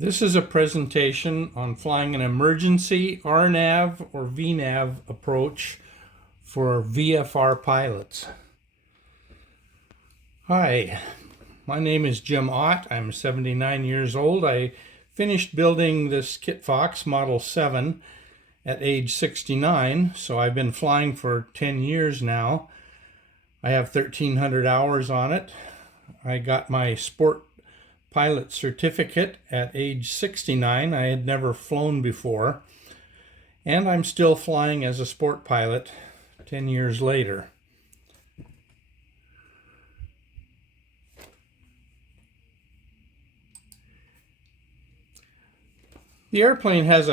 This is a presentation on flying an emergency RNAV or VNAV approach for VFR pilots. Hi, my name is Jim Ott. I'm 79 years old. I finished building this Kitfox Model 7 at age 69, so I've been flying for 10 years now. I have 1,300 hours on it. I got my sport pilot certificate at age 69. I had never flown before, and I'm still flying as a sport pilot 10 years later. The airplane has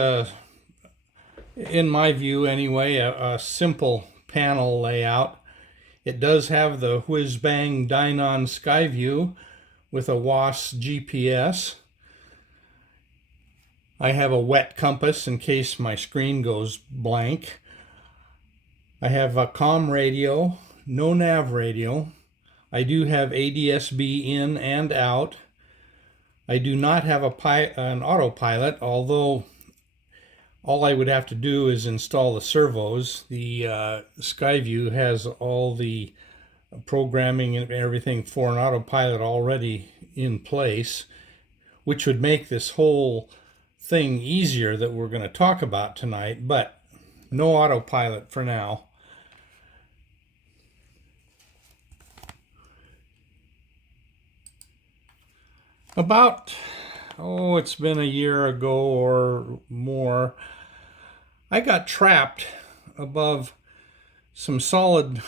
in my view anyway, a simple panel layout. It does have the whiz-bang Dynon Skyview with a WAS GPS. I have a wet compass in case my screen goes blank. I have a COM radio, no nav radio. I do have ADS-B in and out. I do not have an autopilot, although all I would have to do is install the servos. The Skyview has all the programming and everything for an autopilot already in place, which would make this whole thing easier that we're going to talk about tonight, but no autopilot for now. It's been a year ago or more, I got trapped above some solid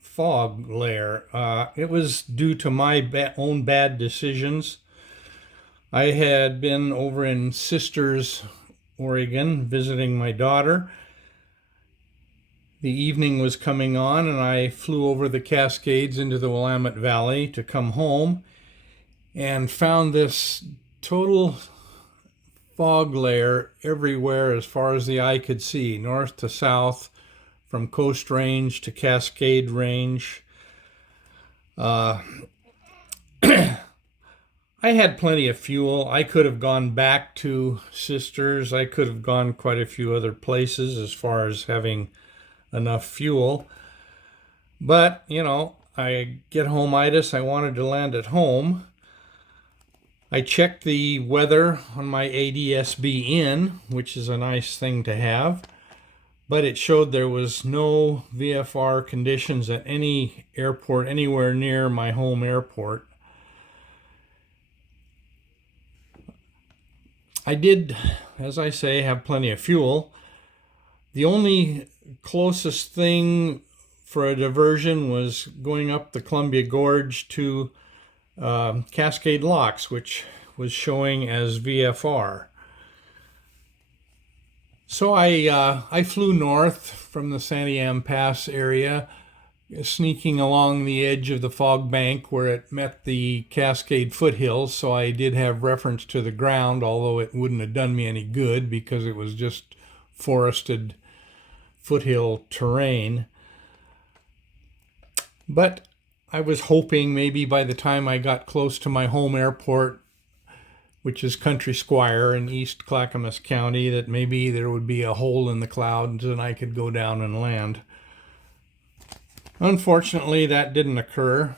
fog layer. It was due to my own bad decisions. I had been over in Sisters, Oregon, visiting my daughter. The evening was coming on, and I flew over the Cascades into the Willamette Valley to come home and found this total fog layer everywhere as far as the eye could see, north to south, from Coast Range to Cascade Range. I had plenty of fuel. I could have gone back to Sisters. I could have gone quite a few other places as far as having enough fuel. But, I get home-itis. I wanted to land at home. I checked the weather on my ADS-B in, which is a nice thing to have, but it showed there was no VFR conditions at any airport anywhere near my home airport. I did, as I say, have plenty of fuel. The only closest thing for a diversion was going up the Columbia Gorge to Cascade Locks, which was showing as VFR. So I flew north from the Santiam Pass area, sneaking along the edge of the fog bank where it met the Cascade foothills, so I did have reference to the ground, although it wouldn't have done me any good because it was just forested foothill terrain. But I was hoping maybe by the time I got close to my home airport, which is Country Squire in East Clackamas County, that maybe there would be a hole in the clouds and I could go down and land. Unfortunately, that didn't occur.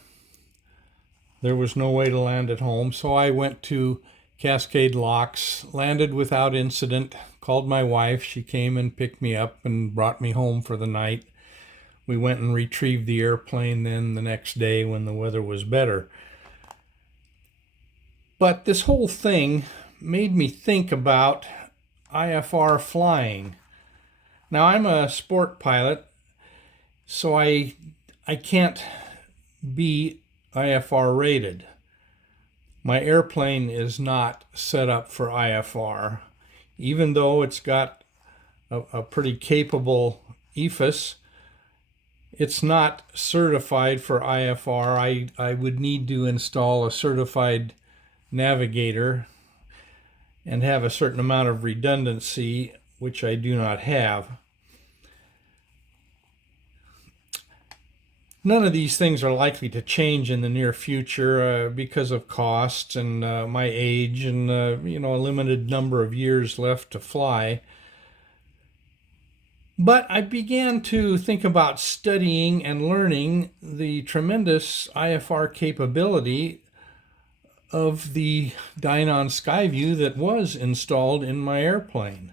There was no way to land at home, so I went to Cascade Locks, landed without incident, called my wife. She came and picked me up and brought me home for the night. We went and retrieved the airplane then the next day when the weather was better. But this whole thing made me think about IFR flying. Now, I'm a sport pilot, so I can't be IFR rated. My airplane is not set up for IFR. Even though it's got a pretty capable EFIS, it's not certified for IFR. I would need to install a certified navigator and have a certain amount of redundancy, which I do not have. None of these things are likely to change in the near future because of costs and my age and a limited number of years left to fly. But I began to think about studying and learning the tremendous IFR capability of the Dynon Skyview that was installed in my airplane.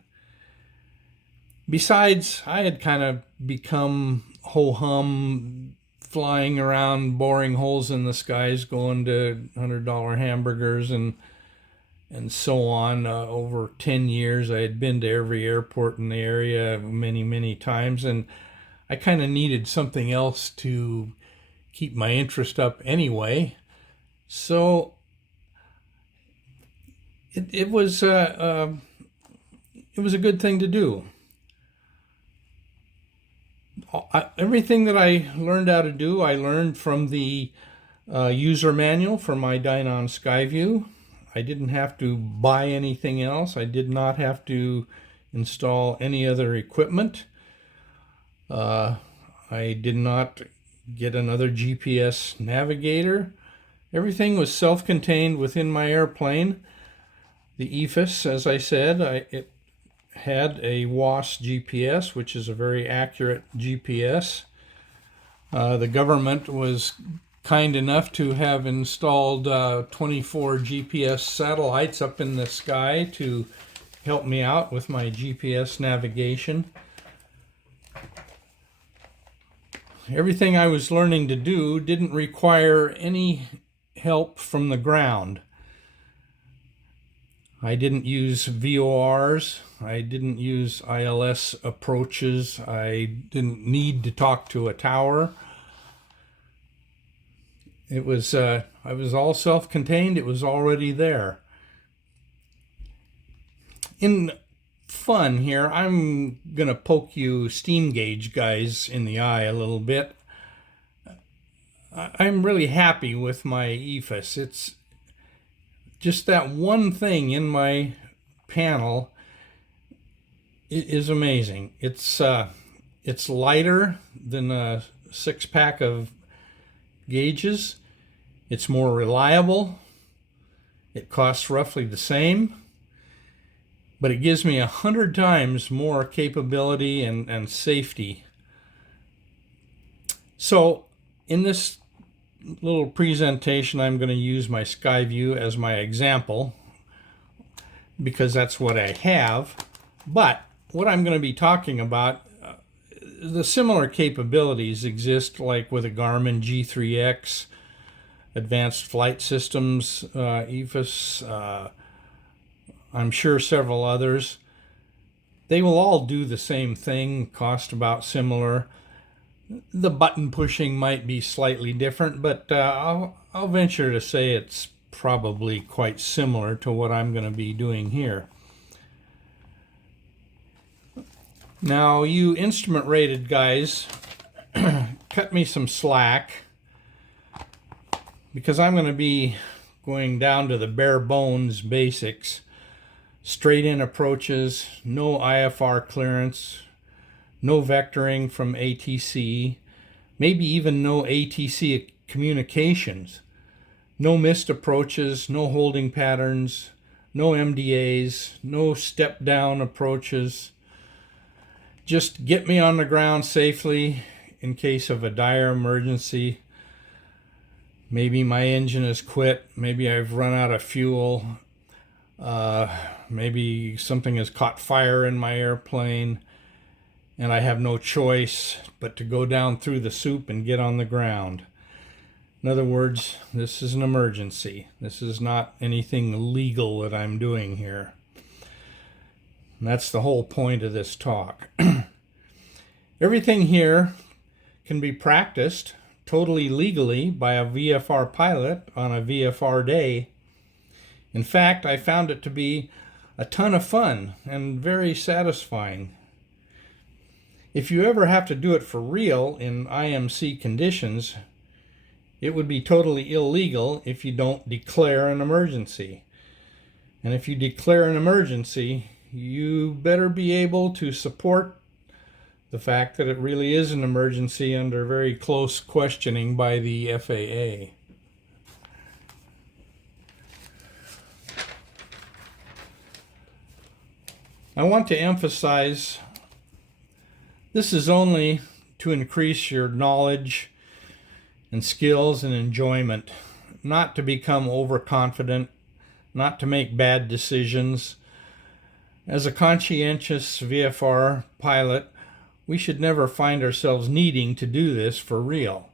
Besides, I had kind of become ho-hum, flying around, boring holes in the skies, going to $100 hamburgers and so on. Over 10 years, I had been to every airport in the area many, many times, and I kind of needed something else to keep my interest up anyway. So it was a good thing to do. Everything that I learned how to do, I learned from the user manual for my Dynon Skyview. I didn't have to buy anything else. I did not have to install any other equipment. I did not get another GPS navigator. Everything was self-contained within my airplane. The EFIS, as I said, it had a WAS GPS, which is a very accurate GPS. The government was kind enough to have installed 24 GPS satellites up in the sky to help me out with my GPS navigation. Everything I was learning to do didn't require any help from the ground. I didn't use VORs. I didn't use ILS approaches. I didn't need to talk to a tower. I was all self-contained. It was already there. In fun here, I'm going to poke you steam gauge guys in the eye a little bit. I'm really happy with my EFIS. It's just that one thing in my panel is amazing. It's lighter than a 6-pack of gauges. It's more reliable. It costs roughly the same, but it gives me 100 times more capability and safety. So in this little presentation, I'm going to use my Skyview as my example because that's what I have. But what I'm going to be talking about, the similar capabilities exist like with a Garmin G3X, Advanced Flight Systems, EFIS, I'm sure several others. They will all do the same thing, cost about similar. The button pushing might be slightly different, but I'll venture to say it's probably quite similar to what I'm going to be doing here. Now, you instrument rated guys, cut me some slack because I'm going to be going down to the bare bones basics. Straight in approaches, no IFR clearance, no vectoring from ATC, maybe even no ATC communications, no missed approaches, no holding patterns, no MDAs, no step down approaches. Just get me on the ground safely in case of a dire emergency. Maybe my engine has quit, maybe I've run out of fuel, maybe something has caught fire in my airplane, and I have no choice but to go down through the soup and get on the ground. In other words, this is an emergency. This is not anything legal that I'm doing here. And that's the whole point of this talk. Everything here can be practiced totally legally by a VFR pilot on a VFR day. In fact, I found it to be a ton of fun and very satisfying. If you ever have to do it for real in IMC conditions, it would be totally illegal if you don't declare an emergency. And if you declare an emergency, you better be able to support the fact that it really is an emergency under very close questioning by the FAA. I want to emphasize this is only to increase your knowledge and skills and enjoyment, not to become overconfident, not to make bad decisions. As a conscientious VFR pilot, we should never find ourselves needing to do this for real.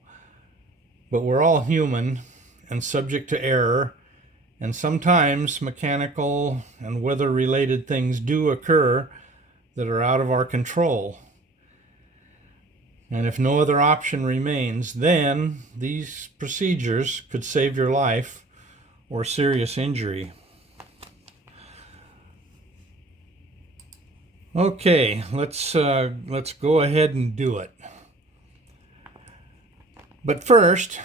But we're all human and subject to error, and sometimes mechanical and weather-related things do occur that are out of our control. And if no other option remains, then these procedures could save your life or serious injury. Okay, let's go ahead and do it. But first,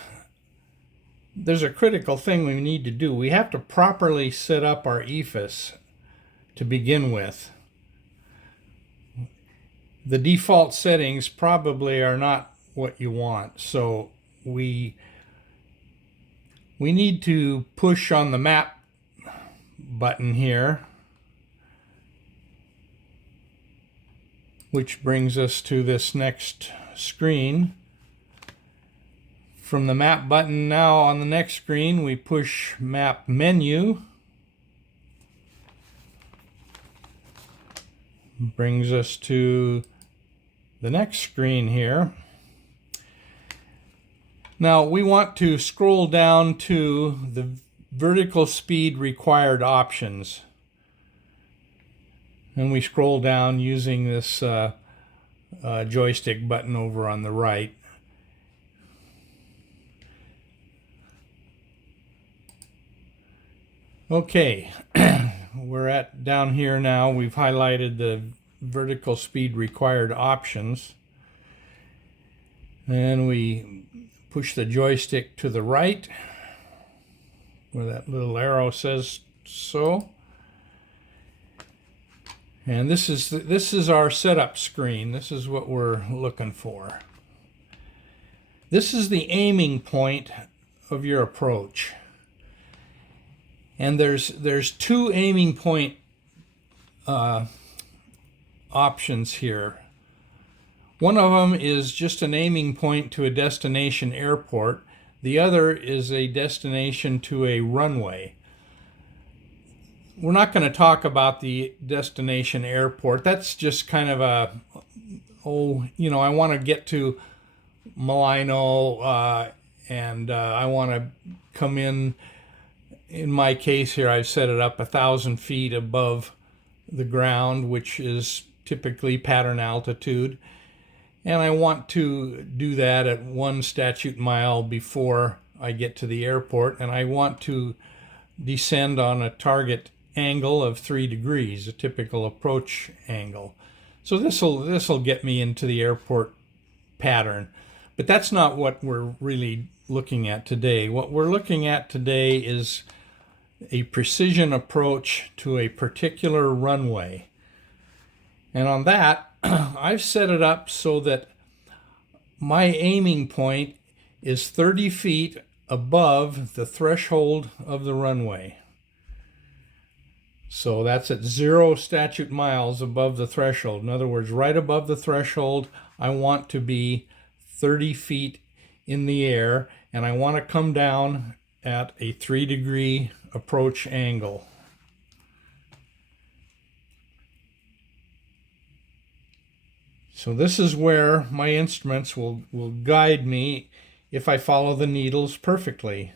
there's a critical thing we need to do. We have to properly set up our EFIS to begin with. The default settings probably are not what you want, so we need to push on the map button here, which brings us to this next screen. From the map button now on the next screen, we push map menu. Brings us to the next screen here. Now we want to scroll down to the vertical speed required options. And we scroll down using this joystick button over on the right. Okay, we're down here now. We've highlighted the vertical speed required options. And we push the joystick to the right, where that little arrow says so. And this is our setup screen. This is what we're looking for. This is the aiming point of your approach. And there's two aiming point options here. One of them is just an aiming point to a destination airport. The other is a destination to a runway. We're not going to talk about the destination airport. That's just kind of a, I want to get to Malino and I want to come in my case here, I've set it up 1,000 feet above the ground, which is typically pattern altitude. And I want to do that at 1 statute mile before I get to the airport. And I want to descend on a target angle of 3 degrees, a typical approach angle. So this'll get me into the airport pattern. But that's not what we're really looking at today. What we're looking at today is a precision approach to a particular runway. And on that, I've set it up so that my aiming point is 30 feet above the threshold of the runway. So that's at 0 statute miles above the threshold. In other words, right above the threshold, I want to be 30 feet in the air, and I want to come down at a 3-degree approach angle. So this is where my instruments will guide me if I follow the needles perfectly.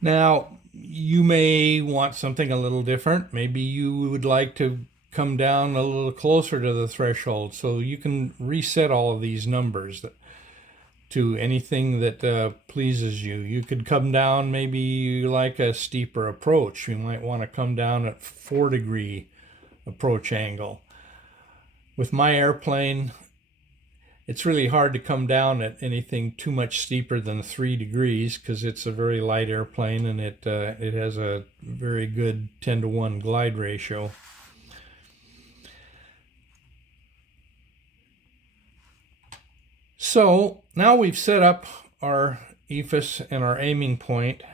Now, you may want something a little different. Maybe you would like to come down a little closer to the threshold, so you can reset all of these numbers to anything that pleases you. You could come down, maybe you like a steeper approach. You might want to come down at 4-degree approach angle. With my airplane, it's really hard to come down at anything too much steeper than 3 degrees because it's a very light airplane and it has a very good 10-to-1 glide ratio. So now we've set up our EFIS and our aiming point.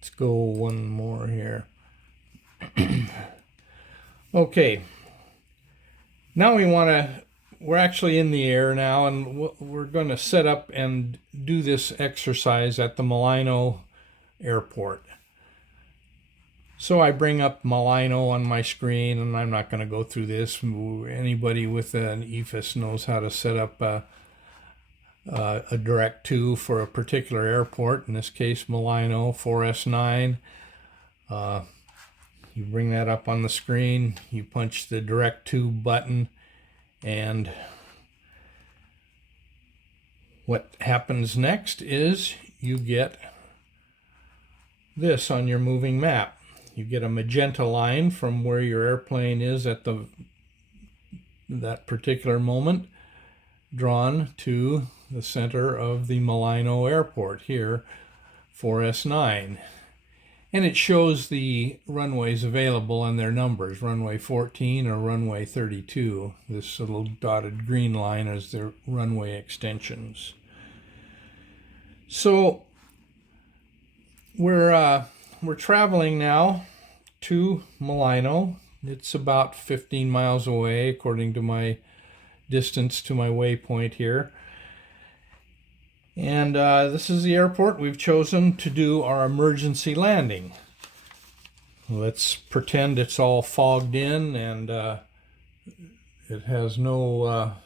Let's go one more here. Okay, now we're actually in the air now, and we're going to set up and do this exercise at the Milano airport. So I bring up Milano on my screen, and I'm not going to go through this. Anybody with an EFIS knows how to set up a direct to for a particular airport, in this case Milano 4S9. You bring that up on the screen, you punch the direct to button, and what happens next is you get this on your moving map. You get a magenta line from where your airplane is at that particular moment, drawn to the center of the Milano airport here, 4S9. And it shows the runways available and their numbers, runway 14 or runway 32. This little dotted green line is their runway extensions. So we're traveling now to Milano. It's about 15 miles away according to my distance to my waypoint here. And this is the airport we've chosen to do our emergency landing. Let's pretend it's all fogged in and it has no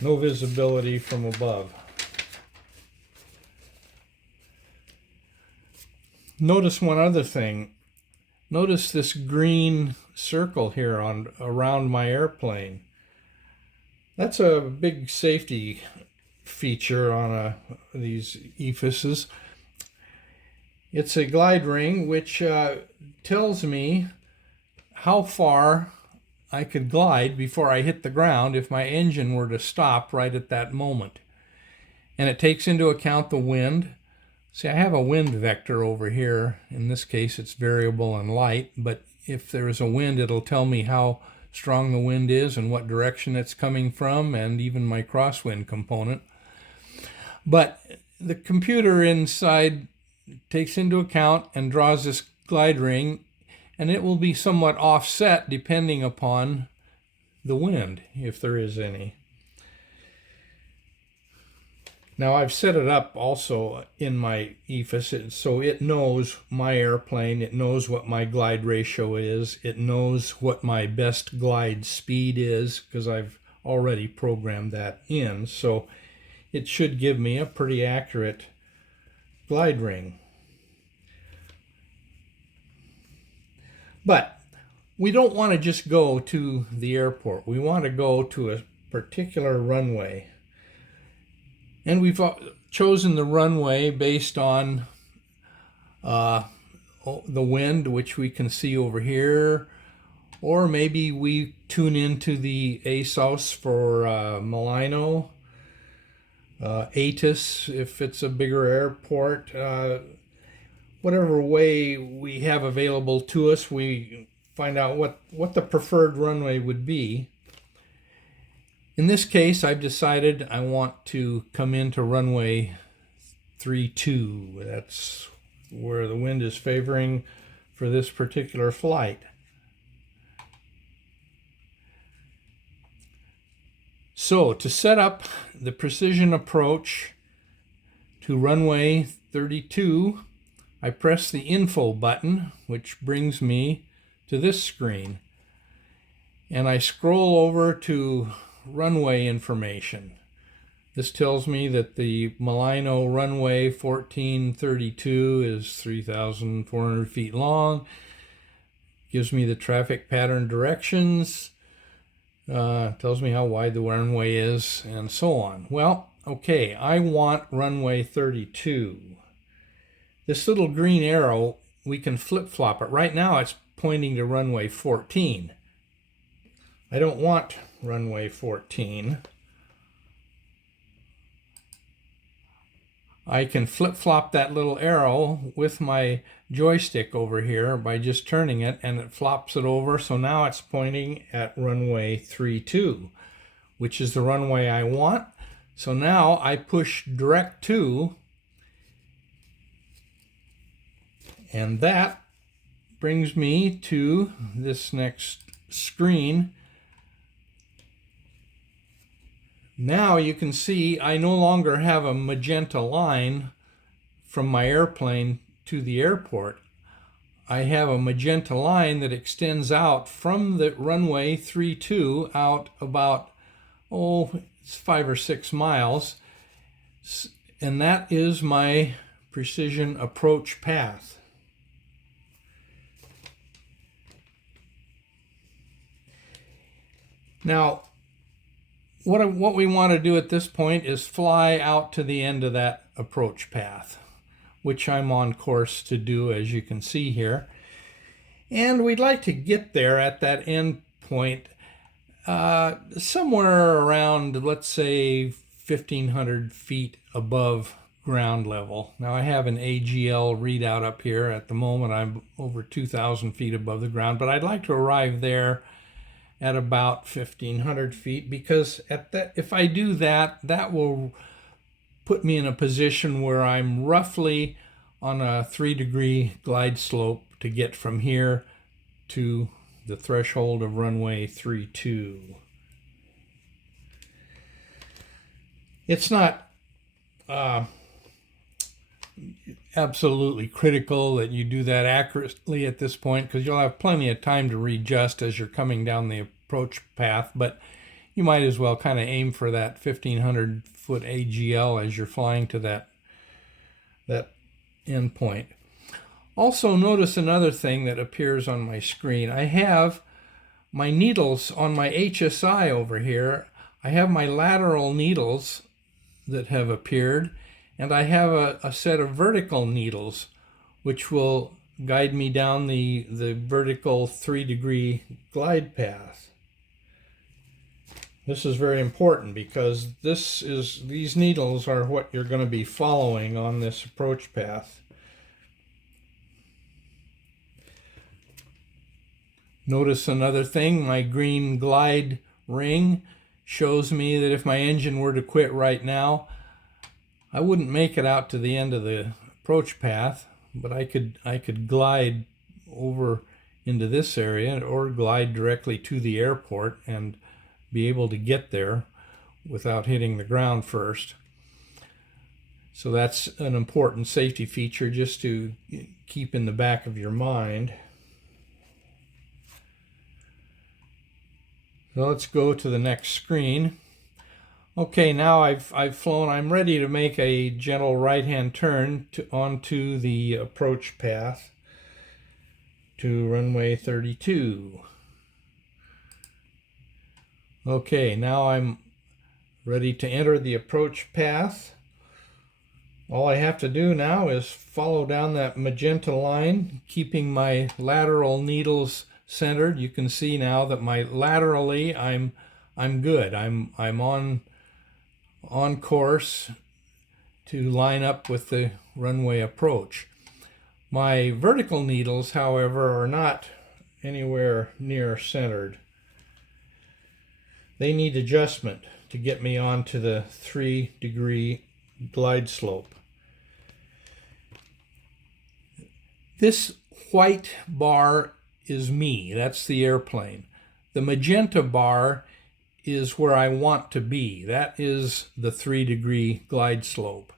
visibility from above. Notice one other thing. Notice this green circle here around my airplane. That's a big safety feature on these EFISs. It's a glide ring which tells me how far I could glide before I hit the ground if my engine were to stop right at that moment. And it takes into account the wind. See, I have a wind vector over here. In this case, it's variable and light, but if there is a wind, it'll tell me how strong the wind is and what direction it's coming from, and even my crosswind component. But the computer inside takes into account and draws this glide ring, and it will be somewhat offset depending upon the wind, if there is any. Now I've set it up also in my EFIS so it knows my airplane, it knows what my glide ratio is, it knows what my best glide speed is, because I've already programmed that in, so it should give me a pretty accurate glide ring. But we don't want to just go to the airport. We want to go to a particular runway. And we've chosen the runway based on the wind, which we can see over here. Or maybe we tune into the ASOS for Milano, ATIS if it's a bigger airport. Whatever way we have available to us, we find out what the preferred runway would be. In this case, I've decided I want to come into runway 32. That's where the wind is favoring for this particular flight. So to set up the precision approach to runway 32, I press the info button, which brings me to this screen. And I scroll over to runway information. This tells me that the Milano runway 1432 is 3,400 feet long. Gives me the traffic pattern directions. Tells me how wide the runway is, and so on. Well, okay, I want runway 32. This little green arrow, we can flip-flop it. Right now it's pointing to runway 14. I don't want runway 14. I can flip-flop that little arrow with my joystick over here by just turning it, and it flops it over, so now it's pointing at runway 32, which is the runway I want. So now I push direct to, and that brings me to this next screen. Now you can see I no longer have a magenta line from my airplane to the airport. I have a magenta line that extends out from the runway 32 out about, it's 5 or 6 miles. And that is my precision approach path. Now, what we want to do at this point is fly out to the end of that approach path, which I'm on course to do, as you can see here. And we'd like to get there at that end point somewhere around, let's say, 1,500 feet above ground level. Now I have an AGL readout up here. At the moment I'm over 2,000 feet above the ground, but I'd like to arrive there at about 1,500 feet, because if I do that, that will put me in a position where I'm roughly on a 3-degree glide slope to get from here to the threshold of runway 32. It's not absolutely critical that you do that accurately at this point, because you'll have plenty of time to readjust as you're coming down the approach path, but you might as well kind of aim for that 1,500 foot AGL as you're flying to that end point. Also, notice another thing that appears on my screen. I have my needles on my HSI over here. I have my lateral needles that have appeared, and I have a set of vertical needles which will guide me down the vertical 3-degree glide path. This is very important because these needles are what you're going to be following on this approach path. Notice another thing, my green glide ring shows me that if my engine were to quit right now, I wouldn't make it out to the end of the approach path, but I could glide over into this area or glide directly to the airport and be able to get there without hitting the ground first. So that's an important safety feature just to keep in the back of your mind. So let's go to the next screen. Okay, now I've flown. I'm ready to make a gentle right-hand turn onto the approach path to runway 32. Okay, now I'm ready to enter the approach path. All I have to do now is follow down that magenta line, keeping my lateral needles centered. You can see now that laterally I'm good. I'm on course to line up with the runway approach. My vertical needles, however, are not anywhere near centered. They need adjustment to get me onto the 3-degree glide slope. This white bar is me. That's the airplane. The magenta bar is where I want to be. That is the 3-degree glide slope.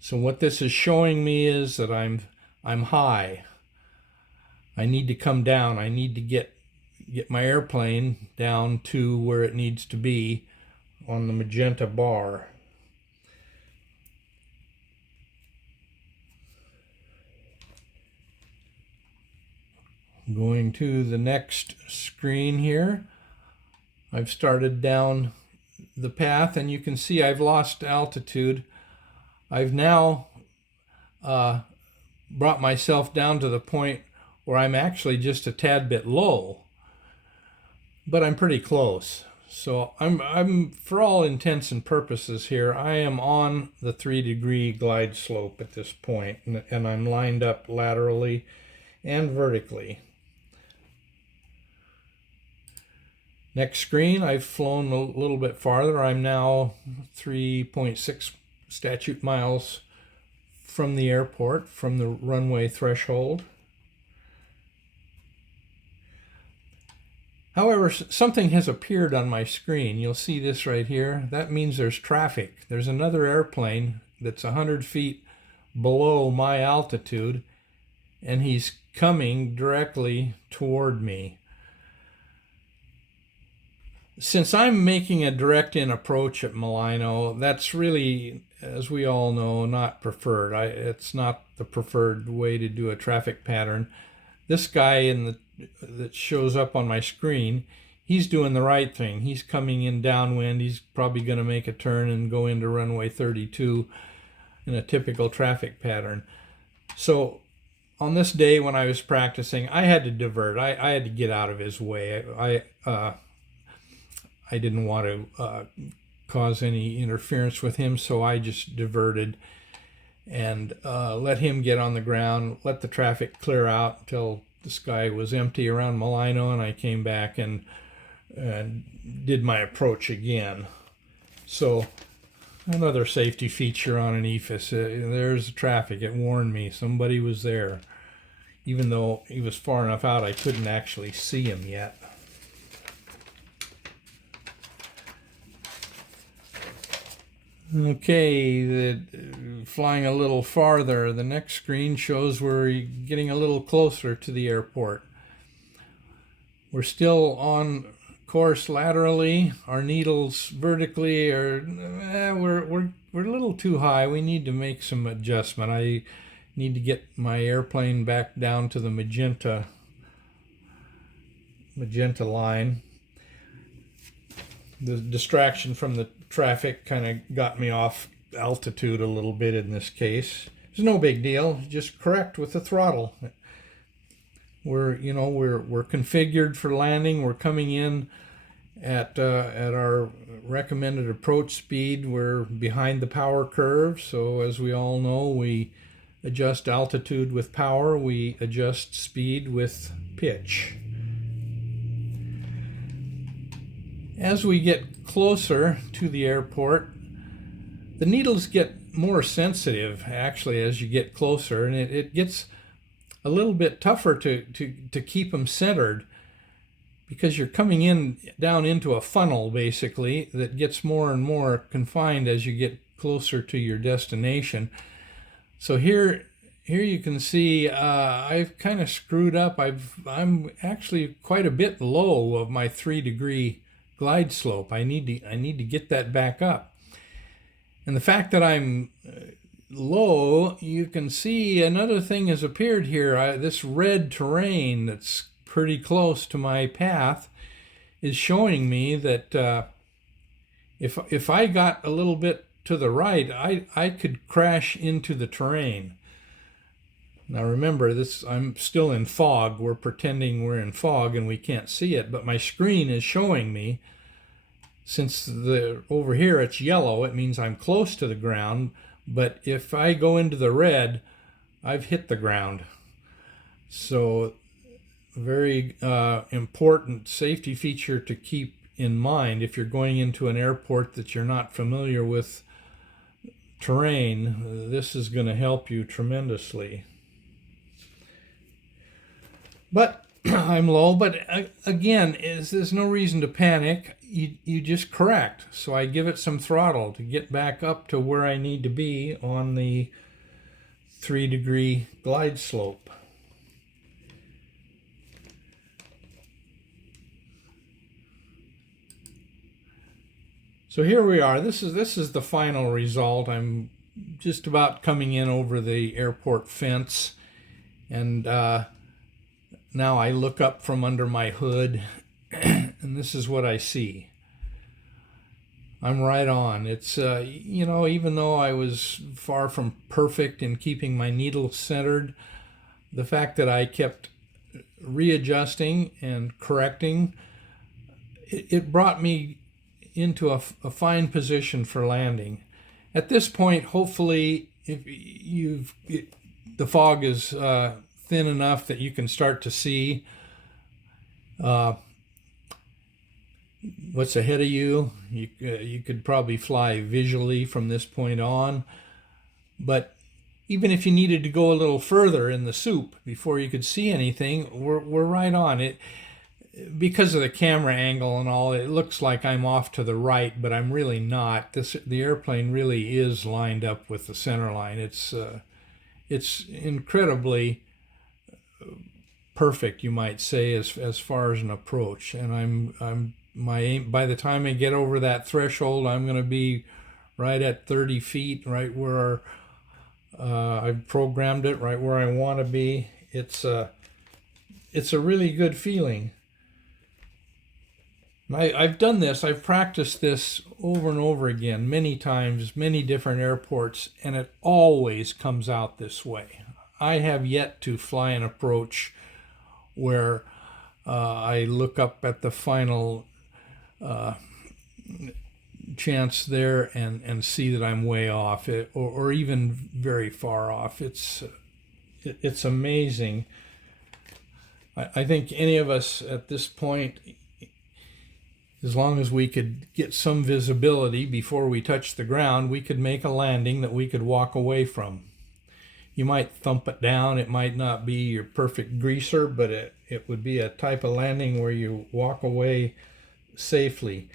So what this is showing me is that I'm high. I need to come down. I need to get my airplane down to where it needs to be on the magenta bar. Going to the next screen here. I've started down the path and you can see I've lost altitude. I've now brought myself down to the point where I'm actually just a tad bit low, but I'm pretty close. So I'm for all intents and purposes here, I am on the 3-degree glide slope at this point, and I'm lined up laterally and vertically. Next screen, I've flown a little bit farther. I'm now 3.6 statute miles from the airport, from the runway threshold. However, something has appeared on my screen. You'll see this right here. That means there's traffic. There's another airplane that's 100 feet below my altitude, and he's coming directly toward me. Since I'm making a direct-in approach at Malino, that's really, as we all know, not preferred. It's not the preferred way to do a traffic pattern. This guy that shows up on my screen, he's doing the right thing. He's coming in downwind. He's probably going to make a turn and go into runway 32 in a typical traffic pattern. So on this day when I was practicing, I had to divert. I had to get out of his way. I didn't want to cause any interference with him, so I just diverted and let him get on the ground, let the traffic clear out until the sky was empty around Malino, and I came back and did my approach again. So another safety feature on an EFIS. There's the traffic. It warned me somebody was there. Even though he was far enough out, I couldn't actually see him yet. Okay, flying a little farther, the next screen shows we're getting a little closer to the airport. We're still on course laterally. Our needles vertically are we're a little too high. We need to make some adjustment. I need to get my airplane back down to the magenta line. The distraction from the traffic kind of got me off altitude a little bit in this case. It's no big deal. Just correct with the throttle. We're configured for landing. We're coming in at our recommended approach speed. We're behind the power curve. So as we all know, we adjust altitude with power. We adjust speed with pitch. As we get closer to the airport, the needles get more sensitive actually as you get closer, and it gets a little bit tougher to keep them centered because you're coming in down into a funnel basically that gets more and more confined as you get closer to your destination. So here you can see I've kind of screwed up. I'm actually quite a bit low of my 3-degree glide slope. I need to get that back up. And the fact that I'm low, you can see another thing has appeared here. This red terrain that's pretty close to my path is showing me that if I got a little bit to the right, I could crash into the terrain. Now remember, I'm still in fog. We're pretending we're in fog and we can't see it, but my screen is showing me, since over here it's yellow, it means I'm close to the ground, but if I go into the red, I've hit the ground. So very important safety feature to keep in mind if you're going into an airport that you're not familiar with terrain. This is going to help you tremendously. But I'm low, but again, there's no reason to panic. You just correct. So I give it some throttle to get back up to where I need to be on the 3-degree glide slope. So here we are. This is the final result. I'm just about coming in over the airport fence, and now I look up from under my hood, and this is what I see. I'm right on. It's, even though I was far from perfect in keeping my needle centered, the fact that I kept readjusting and correcting, it brought me into a fine position for landing. At this point, hopefully, the fog is thin enough that you can start to see what's ahead of you. You could probably fly visually from this point on, but even if you needed to go a little further in the soup before you could see anything, we're right on it. Because of the camera angle and all, it looks like I'm off to the right, but I'm really not. The airplane really is lined up with the center line. It's incredibly perfect, you might say, as far as an approach. And my aim, by the time I get over that threshold, I'm going to be right at 30 feet, right where I've programmed it, right where I want to be. It's a really good feeling. I've done this, I've practiced this over and over again, many times, many different airports, and it always comes out this way. I have yet to fly an approach where I look up at the final chance there and see that I'm way off, or even very far off. It's amazing. I think any of us at this point, as long as we could get some visibility before we touch the ground, we could make a landing that we could walk away from. You might thump it down. It might not be your perfect greaser, but it would be a type of landing where you walk away safely,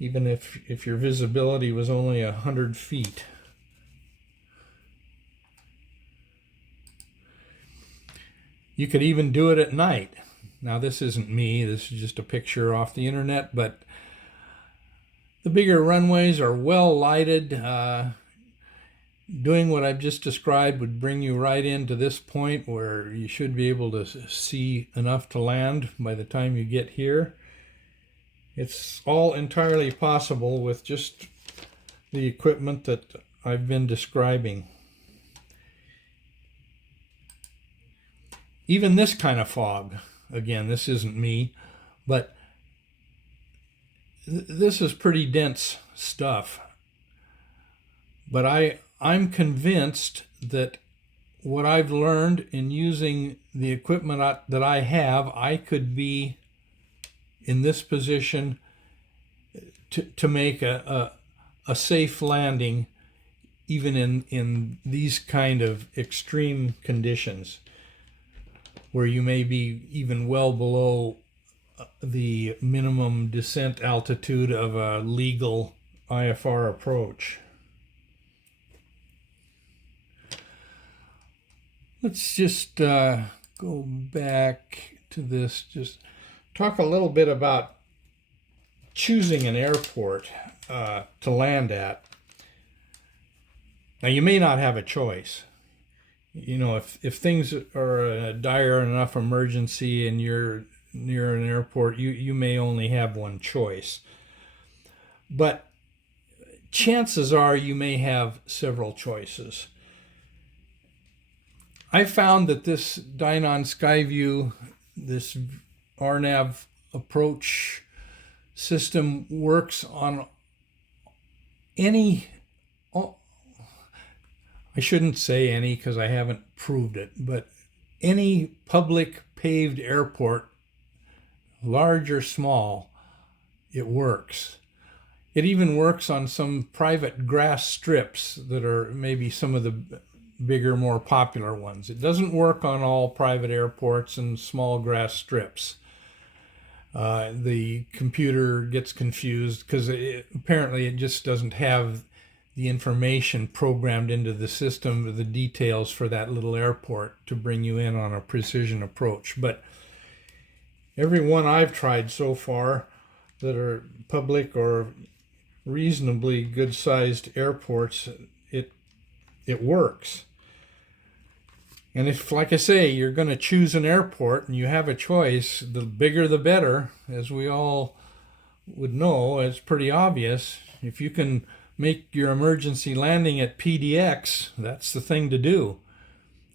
even if your visibility was only 100 feet. You could even do it at night. Now, this isn't me, this is just a picture off the internet, but the bigger runways are well lighted. Doing what I've just described would bring you right into this point where you should be able to see enough to land by the time you get here. It's all entirely possible with just the equipment that I've been describing. Even this kind of fog, again, this isn't me, but this is pretty dense stuff. But I'm convinced that what I've learned in using the equipment that I have, I could be in this position to make a safe landing even in these kind of extreme conditions, where you may be even well below the minimum descent altitude of a legal IFR approach. Let's just go back to this, just talk a little bit about choosing an airport to land at. Now, you may not have a choice. You know, if things are a dire enough emergency and you're near an airport, you may only have one choice. But chances are you may have several choices. I found that this Dynon Skyview, this RNAV approach system, works on any, I shouldn't say any because I haven't proved it, but any public paved airport, large or small, it works. It even works on some private grass strips that are maybe some of the bigger, more popular ones. It doesn't work on all private airports and small grass strips. The computer gets confused because apparently it just doesn't have the information programmed into the system, the details for that little airport to bring you in on a precision approach. But every one I've tried so far that are public or reasonably good-sized airports, it works. And if, like I say, you're going to choose an airport and you have a choice, the bigger the better, as we all would know. It's pretty obvious. If you can make your emergency landing at PDX, that's the thing to do.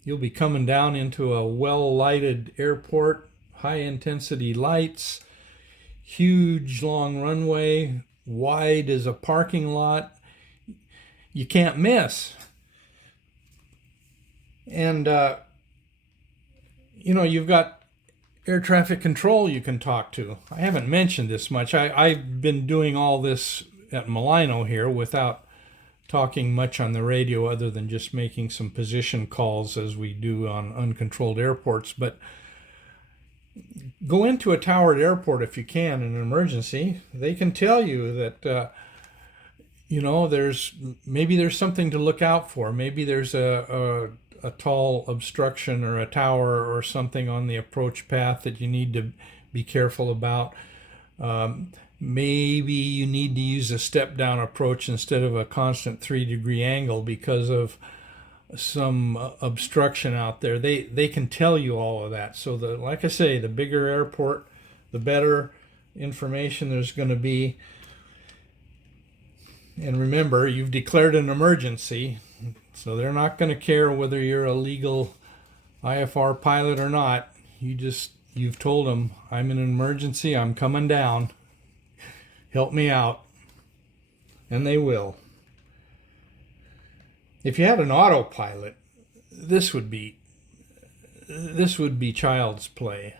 You'll be coming down into a well-lighted airport, high-intensity lights, huge long runway, wide as a parking lot, you can't miss. And, you've got air traffic control you can talk to. I haven't mentioned this much. I've been doing all this at Malino here without talking much on the radio other than just making some position calls as we do on uncontrolled airports. But go into a towered airport if you can in an emergency. They can tell you that there's something to look out for. Maybe there's a tall obstruction or a tower or something on the approach path that you need to be careful about. Maybe you need to use a step down approach instead of a constant 3-degree angle because of some obstruction out there. They can tell you all of that. So like I say, the bigger airport, the better information there's going to be. And remember, you've declared an emergency, so they're not going to care whether you're a legal IFR pilot or not. You've told them, I'm in an emergency, I'm coming down. Help me out. And they will. If you had an autopilot, this would be child's play.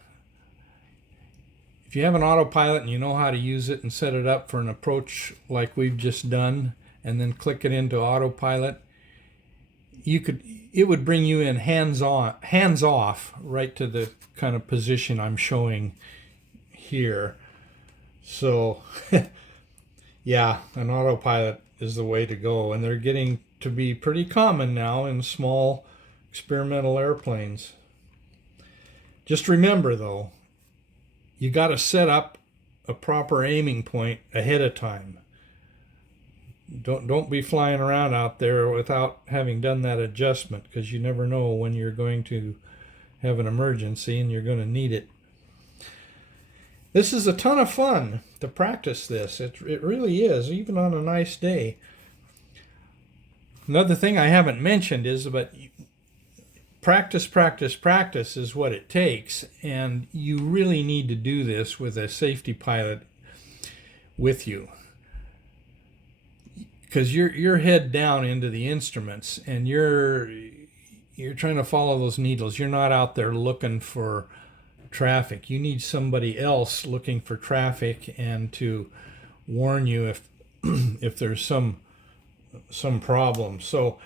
If you have an autopilot and you know how to use it and set it up for an approach like we've just done, and then click it into autopilot, it would bring you in hands off right to the kind of position I'm showing here. So yeah, an autopilot is the way to go, and they're getting to be pretty common now in small experimental airplanes. Just remember though, you got to set up a proper aiming point ahead of time. Don't be flying around out there without having done that adjustment, because you never know when you're going to have an emergency and you're going to need it. This is a ton of fun to practice this. It really is, even on a nice day. Another thing I haven't mentioned is about practice is what it takes, and you really need to do this with a safety pilot with you, because you're head down into the instruments and you're trying to follow those needles. You're not out there looking for traffic. You need somebody else looking for traffic and to warn you if there's some problem. So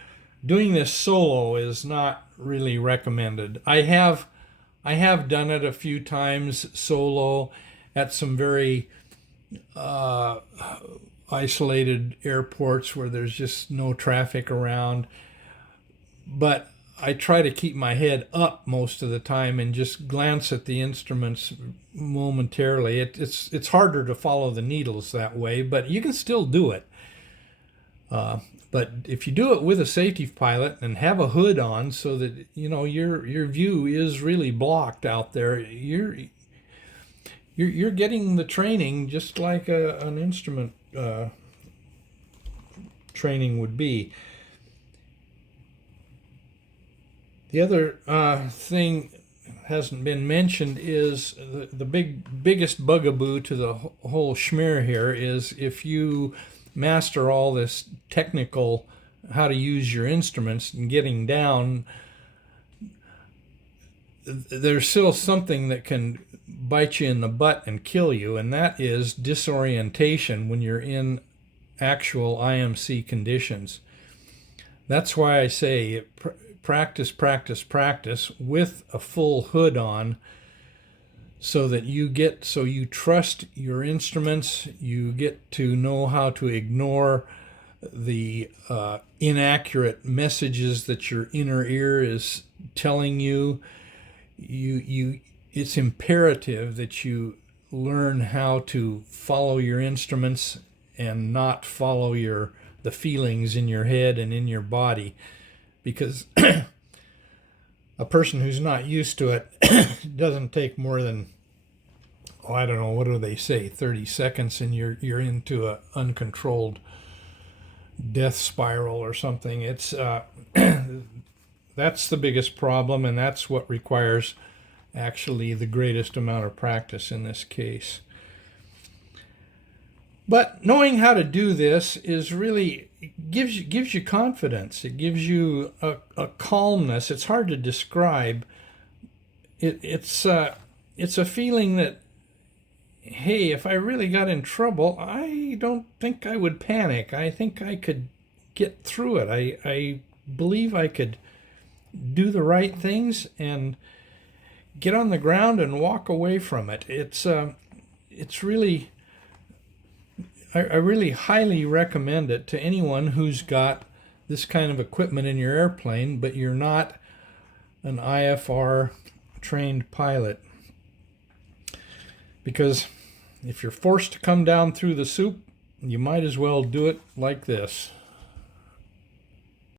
doing this solo is not really recommended. I have done it a few times solo at some very isolated airports where there's just no traffic around, but I try to keep my head up most of the time and just glance at the instruments momentarily. It's harder to follow the needles that way, but you can still do it. But if you do it with a safety pilot and have a hood on so that your view is really blocked out there, you're getting the training just like an instrument training would be. The other thing hasn't been mentioned is the biggest bugaboo to the whole schmear here is if you master all this technical how to use your instruments and getting down, there's still something that can bite you in the butt and kill you, and that is disorientation when you're in actual IMC conditions. That's why I say practice with a full hood on, so that you trust your instruments, you get to know how to ignore the inaccurate messages that your inner ear is telling you. It's imperative that you learn how to follow your instruments and not follow the feelings in your head and in your body, because a person who's not used to it doesn't take more than, I don't know, what do they say, 30 seconds, and you're into an uncontrolled death spiral or something. It's that's the biggest problem, and that's what requires actually the greatest amount of practice in this case. But knowing how to do this is really gives you confidence. It gives you a calmness. It's hard to describe. It's a feeling that, hey, if I really got in trouble, I don't think I would panic. I think I could get through it. I believe I could do the right things and get on the ground and walk away from it. It's really, I really highly recommend it to anyone who's got this kind of equipment in your airplane, but you're not an IFR trained pilot. Because if you're forced to come down through the soup, you might as well do it like this.